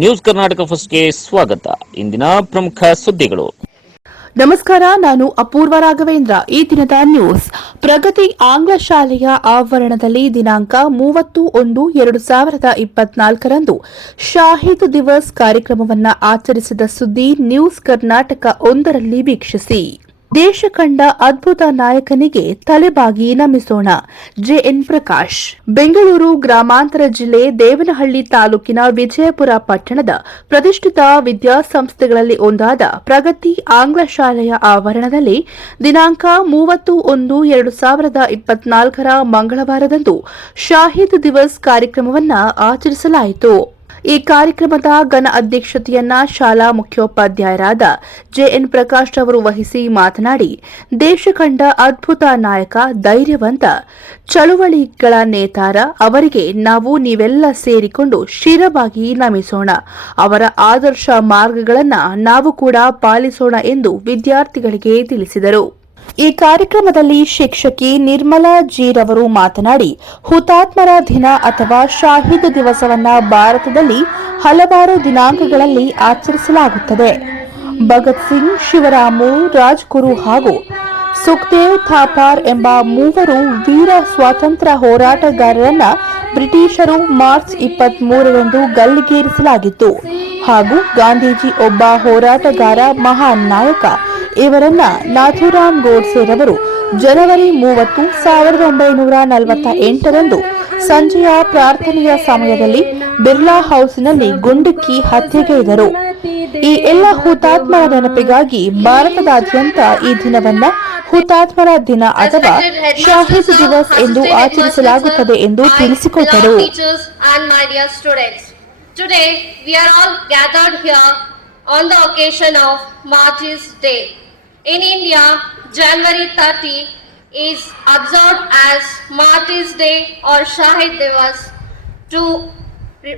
News Karnataka ಫಸ್ಟ್ಗೆ ಸ್ವಾಗತ. ಇಂದಿನ ಪ್ರಮುಖ ಸುದ್ದಿಗಳು. ನಮಸ್ಕಾರ, ನಾನು ಅಪೂರ್ವ ರಾಘವೇಂದ್ರ. ಈ ದಿನದ ನ್ಯೂಸ್. ಪ್ರಗತಿ ಆಂಗ್ಲ ಶಾಲೆಯ ಆವರಣದಲ್ಲಿ ದಿನಾಂಕ ಮೂವತ್ತು ಒಂದು ಎರಡು ಸಾವಿರದ ಇಪ್ಪತ್ನಾಲ್ಕರಂದು ಶಾಹಿದ್ ದಿವಸ್ ಕಾರ್ಯಕ್ರಮವನ್ನು ಆಚರಿಸಿದ ಸುದ್ದಿ ನ್ಯೂಸ್ ಕರ್ನಾಟಕ ಒಂದರಲ್ಲಿ ವೀಕ್ಷಿಸಿ. ದೇಶ ಕಂಡ ಅದ್ಭುತ ನಾಯಕನಿಗೆ ತಲೆಬಾಗಿ ನಮಿಸೋಣ. ಜೆಎನ್ ಪ್ರಕಾಶ್. ಬೆಂಗಳೂರು ಗ್ರಾಮಾಂತರ ಜಿಲ್ಲೆ ದೇವನಹಳ್ಳಿ ತಾಲೂಕಿನ ವಿಜಯಪುರ ಪಟ್ಟಣದ ಪ್ರತಿಷ್ಠಿತ ವಿದ್ಯಾಸಂಸ್ಥೆಗಳಲ್ಲಿ ಒಂದಾದ ಪ್ರಗತಿ ಆಂಗ್ಲ ಶಾಲೆಯ ಆವರಣದಲ್ಲಿ ದಿನಾಂಕ ಮೂವತ್ತು ಒಂದು ಎರಡು ಸಾವಿರದ ಇಪ್ಪತ್ನಾಲ್ಕರ ಮಂಗಳವಾರದಂದು ಶಾಹಿದ್ ದಿವಸ್ ಕಾರ್ಯಕ್ರಮವನ್ನು ಆಚರಿಸಲಾಯಿತು. ಈ ಕಾರ್ಯಕ್ರಮದ ಘನ ಅಧ್ಯಕ್ಷತೆಯನ್ನ ಶಾಲಾ ಮುಖ್ಯೋಪಾಧ್ಯಾಯರಾದ ಜೆಎನ್ ಪ್ರಕಾಶ್ ಅವರು ವಹಿಸಿ ಮಾತನಾಡಿ ದೇಶ ಕಂಡ ಅದ್ಭುತ ನಾಯಕ, ಧೈರ್ಯವಂತ ಚಳುವಳಿಗಳ ನೇತಾರ, ಅವರಿಗೆ ನಾವು ನೀವೆಲ್ಲ ಸೇರಿಕೊಂಡು ಶಿರವಾಗಿ ನಮಿಸೋಣ. ಅವರ ಆದರ್ಶ ಮಾರ್ಗಗಳನ್ನು ನಾವು ಕೂಡ ಪಾಲಿಸೋಣ ಎಂದು ವಿದ್ಯಾರ್ಥಿಗಳಿಗೆ ತಿಳಿಸಿದರು. ಈ ಕಾರ್ಯಕ್ರಮದಲ್ಲಿ ಶಿಕ್ಷಕಿ ನಿರ್ಮಲಾ ಜೀರವರು ಮಾತನಾಡಿ, ಹುತಾತ್ಮರ ದಿನ ಅಥವಾ ಶಾಹಿದ್ ದಿವಸವನ್ನ ಭಾರತದಲ್ಲಿ ಹಲವಾರು ದಿನಾಂಕಗಳಲ್ಲಿ ಆಚರಿಸಲಾಗುತ್ತದೆ. ಭಗತ್ ಸಿಂಗ್, ಶಿವರಾಮು, ರಾಜ್ಗುರು ಹಾಗೂ ಸುಖದೇವ್ ಥಾಪಾರ್ ಎಂಬ ಮೂವರು ವೀರ ಸ್ವಾತಂತ್ರ್ಯ ಹೋರಾಟಗಾರರನ್ನ ಬ್ರಿಟಿಷರು ಮಾರ್ಚ್ ಇಪ್ಪತ್ತ್ ಮೂರರಂದು ಗಲ್ಲಿಗೇರಿಸಲಾಗಿತ್ತು. ಹಾಗೂ ಗಾಂಧೀಜಿ ಒಬ್ಬ ಹೋರಾಟಗಾರ, ಮಹಾನ್ ನಾಯಕ ಇವರನ್ನ ನಾಥುರಾಮ್ ಗೋಡ್ಸೆರವರು ಜನವರಿ ಮೂವತ್ತು, ಸಾವಿರದ ಒಂಬೈನೂರ ನಲವತ್ತ ಎಂಟರಂದು ಸಂಜೆಯ ಪ್ರಾರ್ಥನೆಯ ಸಮಯದಲ್ಲಿ ಬಿರ್ಲಾ ಹೌಸ್ನಲ್ಲಿ ಗುಂಡಿಕ್ಕಿ ಹತ್ಯೆಗೈದರು ಈ ಎಲ್ಲ ಹುತಾತ್ಮರ ನೆನಪಿಗಾಗಿ ಭಾರತದಾದ್ಯಂತ ಈ ದಿನವನ್ನ ಹುತಾತ್ಮರ ದಿನ ಅಥವಾ ಶಾಹಿದ್ ದಿವಸ್ ಎಂದು ಆಚರಿಸಲಾಗುತ್ತದೆ ಎಂದು ತಿಳಿಸಿಕೊಟ್ಟರು today, we are all gathered here on the occasion of Martyrs Day. In India, January 30 is observed as Martyrs Day or Shahid Divas to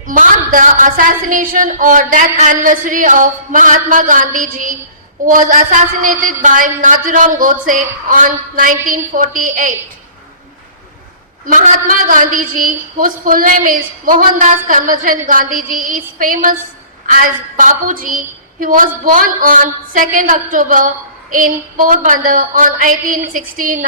mark the assassination or death anniversary of Mahatma Gandhi ji who was assassinated by Nathuram Godse on 1948. Mahatma Gandhi ji, whose full name is Mohandas Karmachand Gandhi ji, is famous as Bapu ji. He was born on 2nd October in Porbandar on 1869.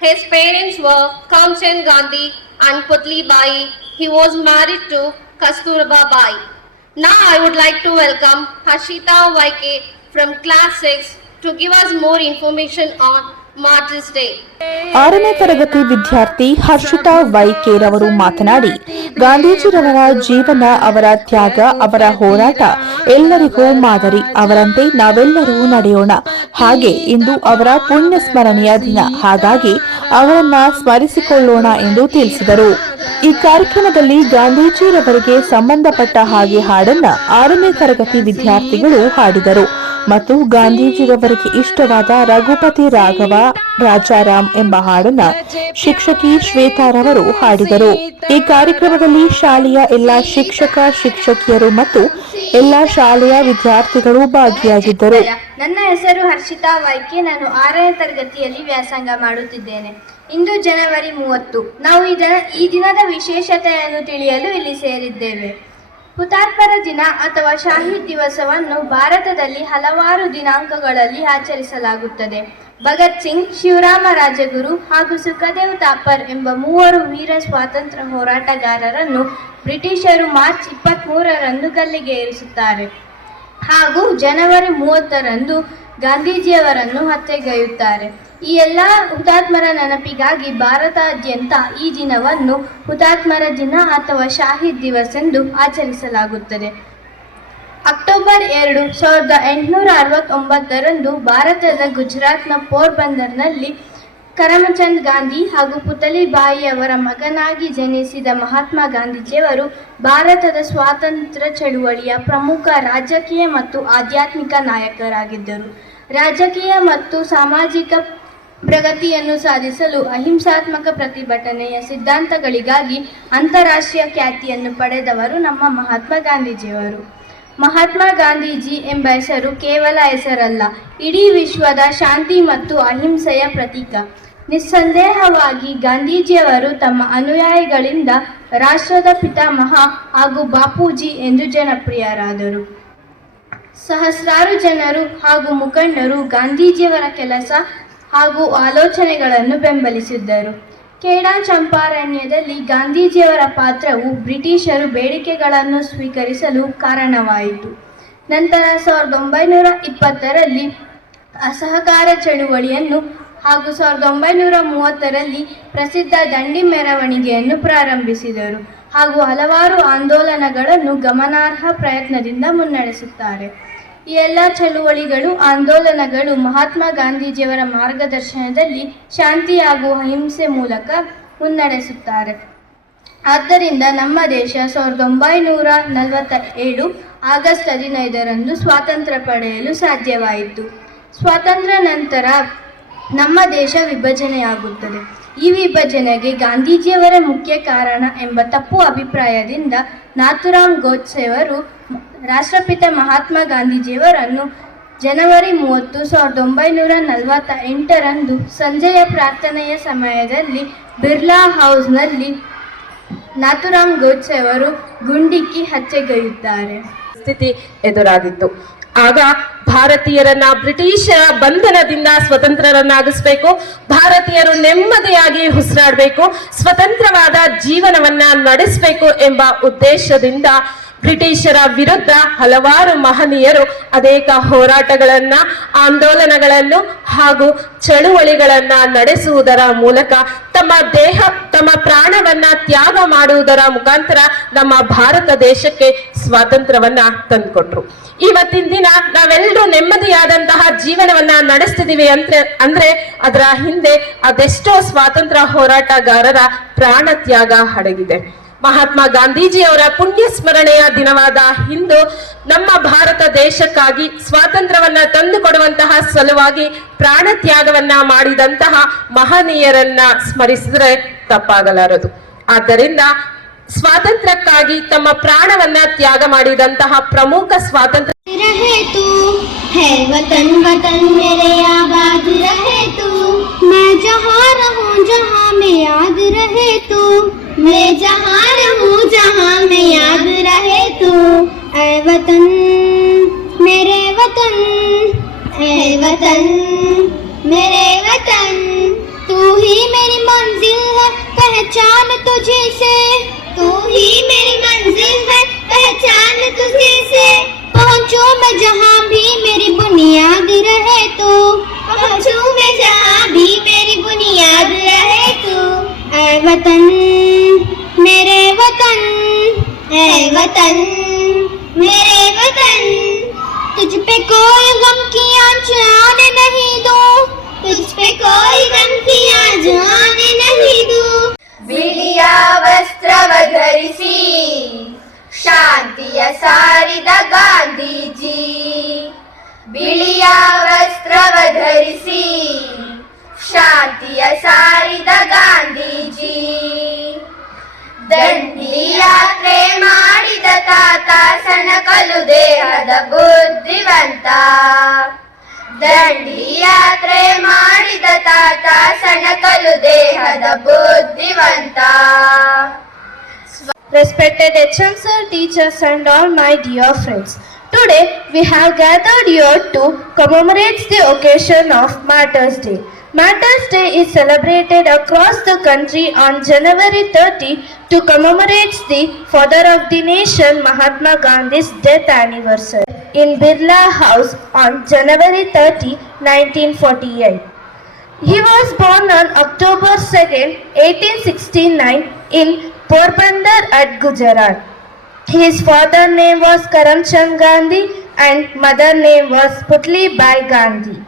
His parents were Kamchand Gandhi and Putli Bai. He was married to Kasturba Bai. Now I would like to welcome Hashita Vaike from class 6 to give us more information on ಆರನೇ ತರಗತಿ ವಿದ್ಯಾರ್ಥಿ ಹರ್ಷಿತಾ ವೈಕೇರ್ ಅವರು ಮಾತನಾಡಿ, ಗಾಂಧೀಜಿರವರ ಜೀವನ, ಅವರ ತ್ಯಾಗ, ಅವರ ಹೋರಾಟ, ಎಲ್ಲರಿಗೂ ಮಾದರಿ, ಅವರಂತೆ ನಾವೆಲ್ಲರೂ ನಡೆಯೋಣ. ಹಾಗೆ ಇಂದು ಅವರ ಪುಣ್ಯ ಸ್ಮರಣೆಯ ದಿನ. ಹಾಗಾಗಿ ಅವರನ್ನ ಸ್ಮರಿಸಿಕೊಳ್ಳೋಣ ಎಂದು ತಿಳಿಸಿದರು. ಈ ಕಾರ್ಯಕ್ರಮದಲ್ಲಿ ಗಾಂಧೀಜಿರವರಿಗೆ ಸಂಬಂಧಪಟ್ಟ ಹಾಗೆ ಹಾಡನ್ನ ಆರನೇ ತರಗತಿ ವಿದ್ಯಾರ್ಥಿಗಳು ಹಾಡಿದರು. ಮತ್ತು ಗಾಂಧೀಜಿಯವರಿಗೆ ಇಷ್ಟವಾದ ರಘುಪತಿ ರಾಘವ ರಾಜಾರಾಮ್ ಎಂಬ ಹಾಡನ್ನ ಶಿಕ್ಷಕಿ ಶ್ವೇತಾರವರು ಹಾಡಿದರು. ಈ ಕಾರ್ಯಕ್ರಮದಲ್ಲಿ ಶಾಲೆಯ ಎಲ್ಲ ಶಿಕ್ಷಕ, ಶಿಕ್ಷಕಿಯರು ಮತ್ತು ಎಲ್ಲ ಶಾಲೆಯ ವಿದ್ಯಾರ್ಥಿಗಳು ಭಾಗಿಯಾಗಿದ್ದರು. ನನ್ನ ಹೆಸರು ಹರ್ಷಿತಾ ವೈಕೆ. ನಾನು ಆರನೇ ತರಗತಿಯಲ್ಲಿ ವ್ಯಾಸಂಗ ಮಾಡುತ್ತಿದ್ದೇನೆ. ಇಂದು ಜನವರಿ ಮೂವತ್ತು. ನಾವು ಈ ದಿನದ ವಿಶೇಷತೆಯನ್ನು ತಿಳಿಯಲು ಇಲ್ಲಿ ಸೇರಿದ್ದೇವೆ. ಹುತಾತ್ಮರ ದಿನ ಅಥವಾ ಶಾಹಿದ್ ದಿವಸವನ್ನು ಭಾರತದಲ್ಲಿ ಹಲವಾರು ದಿನಾಂಕಗಳಲ್ಲಿ ಆಚರಿಸಲಾಗುತ್ತದೆ. ಭಗತ್ ಸಿಂಗ್, ಶಿವರಾಮ ರಾಜಗುರು ಹಾಗೂ ಸುಖದೇವ್ ತಾಪರ್ ಎಂಬ ಮೂವರು ವೀರ ಸ್ವಾತಂತ್ರ್ಯ ಹೋರಾಟಗಾರರನ್ನು ಬ್ರಿಟಿಷರು ಮಾರ್ಚ್ ಇಪ್ಪತ್ತ್ಮೂರರಂದು ಗಲ್ಲಿಗೇರಿಸುತ್ತಾರೆ ಹಾಗೂ ಜನವರಿ ಮೂವತ್ತರಂದು ಗಾಂಧೀಜಿಯವರನ್ನು ಹತ್ಯೆಗೈಯುತ್ತಾರೆ. ಈ ಎಲ್ಲ ಹುತಾತ್ಮರ ನೆನಪಿಗಾಗಿ ಭಾರತಾದ್ಯಂತ ಈ ದಿನವನ್ನು ಹುತಾತ್ಮರ ದಿನ ಅಥವಾ ಶಾಹಿದ್ ದಿವಸ್ ಎಂದು ಆಚರಿಸಲಾಗುತ್ತದೆ. ಅಕ್ಟೋಬರ್ ಎರಡು ಸಾವಿರದ ಎಂಟುನೂರ ಅರವತ್ತೊಂಬತ್ತರಂದು ಭಾರತದ ಗುಜರಾತ್ನ ಪೋರ್ಬಂದರ್ನಲ್ಲಿ ಕರಮಚಂದ್ ಗಾಂಧಿ ಹಾಗೂ ಪುತಲಿಬಾಯಿ ಅವರ ಮಗನಾಗಿ ಜನಿಸಿದ ಮಹಾತ್ಮ ಗಾಂಧೀಜಿಯವರು ಭಾರತದ ಸ್ವಾತಂತ್ರ್ಯ ಚಳುವಳಿಯ ಪ್ರಮುಖ ರಾಜಕೀಯ ಮತ್ತು ಆಧ್ಯಾತ್ಮಿಕ ನಾಯಕರಾಗಿದ್ದರು. ರಾಜಕೀಯ ಮತ್ತು ಸಾಮಾಜಿಕ ಪ್ರಗತಿಯನ್ನು ಸಾಧಿಸಲು ಅಹಿಂಸಾತ್ಮಕ ಪ್ರತಿಭಟನೆಯ ಸಿದ್ಧಾಂತಗಳಿಗಾಗಿ ಅಂತಾರಾಷ್ಟ್ರೀಯ ಖ್ಯಾತಿಯನ್ನು ಪಡೆದವರು ನಮ್ಮ ಮಹಾತ್ಮ ಗಾಂಧೀಜಿಯವರು. ಮಹಾತ್ಮ ಗಾಂಧೀಜಿ ಎಂಬ ಹೆಸರು ಕೇವಲ ಹೆಸರಲ್ಲ, ಇಡೀ ವಿಶ್ವದ ಶಾಂತಿ ಮತ್ತು ಅಹಿಂಸೆಯ ಪ್ರತೀಕ. ನಿಸ್ಸಂದೇಹವಾಗಿ ಗಾಂಧೀಜಿಯವರು ತಮ್ಮ ಅನುಯಾಯಿಗಳಿಂದ ರಾಷ್ಟ್ರದ ಪಿತಾಮಹ ಹಾಗೂ ಬಾಪೂಜಿ ಎಂದು ಜನಪ್ರಿಯರಾದರು. ಸಹಸ್ರಾರು ಜನರು ಹಾಗೂ ಮುಖಂಡರು ಗಾಂಧೀಜಿಯವರ ಕೆಲಸ ಹಾಗೂ ಆಲೋಚನೆಗಳನ್ನು ಬೆಂಬಲಿಸಿದ್ದರು. ಕೇಡಾ ಚಂಪಾರಣ್ಯದಲ್ಲಿ ಗಾಂಧೀಜಿಯವರ ಪಾತ್ರವು ಬ್ರಿಟಿಷರು ಬೇಡಿಕೆಗಳನ್ನು ಸ್ವೀಕರಿಸಲು ಕಾರಣವಾಯಿತು. ನಂತರ ಸಾವಿರದ ಒಂಬೈನೂರ ಇಪ್ಪತ್ತರಲ್ಲಿ ಅಸಹಕಾರ ಚಳುವಳಿಯನ್ನು ಹಾಗೂ ಸಾವಿರದ ಒಂಬೈನೂರ ಮೂವತ್ತರಲ್ಲಿ ಪ್ರಸಿದ್ಧ ದಂಡಿ ಮೆರವಣಿಗೆಯನ್ನು ಪ್ರಾರಂಭಿಸಿದರು ಹಾಗೂ ಹಲವಾರು ಆಂದೋಲನಗಳನ್ನು ಗಮನಾರ್ಹ ಪ್ರಯತ್ನದಿಂದ ಮುನ್ನಡೆಸುತ್ತಾರೆ. ಈ ಎಲ್ಲ ಚಳುವಳಿಗಳು, ಆಂದೋಲನಗಳು ಮಹಾತ್ಮ ಗಾಂಧೀಜಿಯವರ ಮಾರ್ಗದರ್ಶನದಲ್ಲಿ ಶಾಂತಿ ಹಾಗೂ ಅಹಿಂಸೆ ಮೂಲಕ ಮುನ್ನಡೆಸುತ್ತಾರೆ. ಆದ್ದರಿಂದ ನಮ್ಮ ದೇಶ ಸಾವಿರದ ಒಂಬೈನೂರ ನಲವತ್ತ ಏಳು ಆಗಸ್ಟ್ ಹದಿನೈದರಂದು ಸ್ವಾತಂತ್ರ್ಯ ಪಡೆಯಲು ಸಾಧ್ಯವಾಯಿತು. ಸ್ವಾತಂತ್ರ್ಯ ನಂತರ ನಮ್ಮ ದೇಶ ವಿಭಜನೆಯಾಗುತ್ತದೆ. ಈ ವಿಭಜನೆಗೆ ಗಾಂಧೀಜಿಯವರ ಮುಖ್ಯ ಕಾರಣ ಎಂಬ ತಪ್ಪು ಅಭಿಪ್ರಾಯದಿಂದ ನಾಥುರಾಮ್ ಗೋಡ್ಸೆಯವರು ರಾಷ್ಟ್ರಪಿತ ಮಹಾತ್ಮ ಗಾಂಧೀಜಿಯವರನ್ನು ಜನವರಿ ಮೂವತ್ತು ಸಾವಿರದ ಒಂಬೈನೂರ ನಲವತ್ತ ಎಂಟರಂದು ಸಂಜೆಯ ಪ್ರಾರ್ಥನೆಯ ಸಮಯದಲ್ಲಿ ಬಿರ್ಲಾ ಹೌಸ್ನಲ್ಲಿ ನಾಥುರಾಮ್ ಗೋಡ್ಸೆ ಅವರು ಗುಂಡಿಕ್ಕಿ ಹಚ್ಚೆಗೈಯುತ್ತಾರೆ ಸ್ಥಿತಿ ಎದುರಾಗಿತ್ತು ಆಗ ಭಾರತೀಯರನ್ನ ಬ್ರಿಟಿಷರ ಬಂಧನದಿಂದ ಸ್ವತಂತ್ರರನ್ನಾಗಿಸ್ಬೇಕು, ಭಾರತೀಯರು ನೆಮ್ಮದಿಯಾಗಿ ಉಸಿರಾಡಬೇಕು, ಸ್ವತಂತ್ರವಾದ ಜೀವನವನ್ನ ನಡೆಸಬೇಕು ಎಂಬ ಉದ್ದೇಶದಿಂದ ಬ್ರಿಟಿಷರ ವಿರುದ್ಧ ಹಲವಾರು ಮಹನೀಯರು ಅನೇಕ ಹೋರಾಟಗಳನ್ನ, ಆಂದೋಲನಗಳನ್ನು ಹಾಗೂ ಚಳುವಳಿಗಳನ್ನ ನಡೆಸುವುದರ ಮೂಲಕ ತಮ್ಮ ದೇಹ, ತಮ್ಮ ಪ್ರಾಣವನ್ನ ತ್ಯಾಗ ಮಾಡುವುದರ ಮುಖಾಂತರ ನಮ್ಮ ಭಾರತ ದೇಶಕ್ಕೆ ಸ್ವಾತಂತ್ರ್ಯವನ್ನ ತಂದುಕೊಟ್ರು. ಇವತ್ತಿನ ದಿನ ನಾವೆಲ್ಲರೂ ನೆಮ್ಮದಿಯಾದಂತಹ ಜೀವನವನ್ನ ನಡೆಸ್ತಿದೀವಿ ಅಂತ ಅಂದ್ರೆ ಅದರ ಹಿಂದೆ ಅದೆಷ್ಟೋ ಸ್ವಾತಂತ್ರ್ಯ ಹೋರಾಟಗಾರರ ಪ್ರಾಣ ತ್ಯಾಗ ಅಡಗಿದೆ ಮಹಾತ್ಮ ಗಾಂಧೀಜಿಯವರ ಪುಣ್ಯ ಸ್ಮರಣೆಯ ದಿನವಾದ ಇಂದು ನಮ್ಮ ಭಾರತ ದೇಶಕ್ಕಾಗಿ ಸ್ವಾತಂತ್ರ್ಯವನ್ನ ತಂದುಕೊಡುವಂತಹ ಸಲುವಾಗಿ ಪ್ರಾಣ ತ್ಯಾಗವನ್ನ ಮಾಡಿದಂತಹ ಮಹನೀಯರನ್ನ ಸ್ಮರಿಸಿದ್ರೆ ತಪ್ಪಾಗಲಾರದು ಆದ್ದರಿಂದ ಸ್ವಾತಂತ್ರ್ಯಕ್ಕಾಗಿ ತಮ್ಮ ಪ್ರಾಣವನ್ನ ತ್ಯಾಗ ಮಾಡಿದಂತಹ ಪ್ರಮುಖ ಸ್ವಾತಂತ್ರ್ಯ रहे तू है वतन वतन मेरे आबाद रहे तू मैं जहाँ रहूँ जहाँ में याद रहे तू मैं जहाँ रहूँ जहाँ मैं याद रहे तू। ऐ वतन, मेरे वतन, ऐ वतन, मेरे वतन। तू ही मेरी मंजिल है, पहचान तुझे से। तू ही मेरी मंजिल है, पहचान तुझे से। पहुंचू मैं जहाँ भी मेरी बुनियाद रहे तो। पहुंचू मैं जहाँ भी मेरी बुनियाद रहे वतन मेरे वतन ऐ वतन मेरे वतन तुझ पे कोई गम की आंच आने नहीं दो तुझ पे कोई गम की आंच आने नहीं दो ಬಿಳಿಯ ವಸ್ತ್ರವ ಧರಿಸಿ ಶಾಂತಿಯ ಸಾರಿದ ಗಾಂಧೀಜಿ ಬಿಳಿಯ ವಸ್ತ್ರವ ಧರಿಸಿ ಶಾಂತಿಯ ಸಾರಿದ ಗಾಂಧೀಜಿ ದಂಡಿ ಯಾತ್ರೆ ಮಾಡಿದ ತಾತ ಸಣಕಲು ದೇಹದ ಬುದ್ಧಿವಂತ ದಂಡಿ ಯಾತ್ರೆ ಮಾಡಿದ ತಾತ ಸಣಕಲು ದೇಹದ ಬುದ್ಧಿವಂತ Respected HM sir, teachers and all my dear friends. Today we have gathered here to commemorate the occasion of Martyrs Day. Martyrs Day is celebrated across the country on January 30 to commemorate the father of the nation Mahatma Gandhi's death anniversary in Birla House on January 30, 1948. He was born on October 2, 1869 in Porbandar at Gujarat. His father name was Karamchand Gandhi and mother name was Putli Bai Gandhi.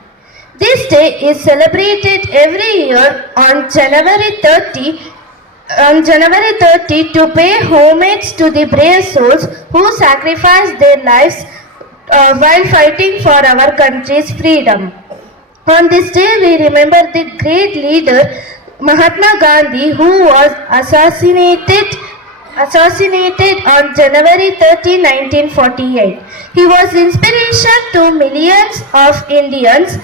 This day is celebrated every year on January 30 on January 30 to pay homage to the brave souls who sacrificed their lives uh, while fighting for our country's freedom. On this day, we remember the great leader Mahatma Gandhi, who was assassinated assassinated on January 30, 1948. He was inspiration to millions of Indians.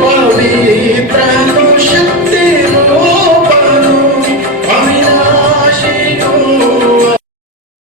Paulo e Branco chegou.